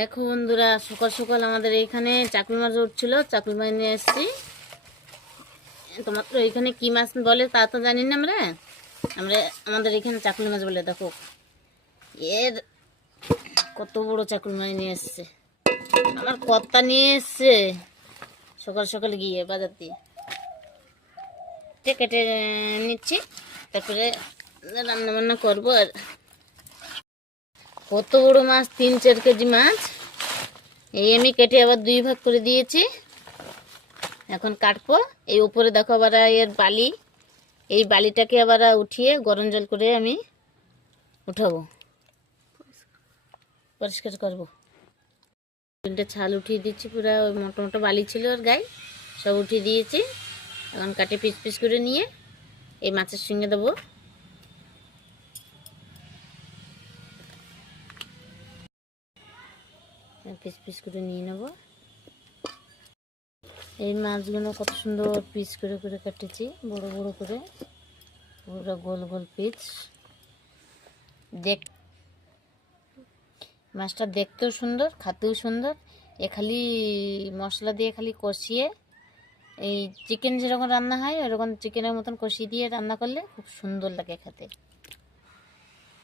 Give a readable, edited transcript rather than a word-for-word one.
দেখো বন্ধুরা, সকাল সকাল আমাদের এইখানে চাকলি মাছ উঠছিল, চাকলি মাছ নিয়ে এসেছি। তোমার তো এইখানে কি মাছ বলে তা তো জানি না। আমরা আমাদের এখানে চাকলি মাছ বলে। দেখো এর কত বড় চাকলি মাছ নিয়ে এসছে। আমার কর্তা নিয়ে এসছে সকাল সকাল গিয়ে বাজার দিয়ে। কেটে নিচ্ছি, তারপরে রান্না বান্না করবো। আর কত বড় মাছ, 3-4 কেজি মাছ। এই আমি কেটে আবার 2 ভাগ করে দিয়েছি। এখন কাটবো। এই উপরে দেখো আবার এর বালি, এই বালিটাকে আবার উঠিয়ে গরম জল করে আমি উঠাবো, পরিষ্কার করবো। 3টে ছাল উঠিয়ে দিচ্ছি, পুরো ওই মোটা মোটা বালি ছিল ওর গায়ে, সব উঠিয়ে দিয়েছি। এখন কাটে পিস পিস করে নিয়ে এই মাছের সঙ্গে দেবো। পিস পিস করে নিয়ে নেব। এই মাছগুলো কত সুন্দর পিস করে করে কাটেছি, বড় বড় করে, পুরো গোল গোল পিস। মাছটা দেখতেও সুন্দর, খেতেও সুন্দর। এ খালি মশলা দিয়ে খালি কষিয়ে, এই চিকেন যেরকম রান্না হয় ওরকম চিকেনের মতন কষিয়ে দিয়ে রান্না করলে খুব সুন্দর লাগে খেতে।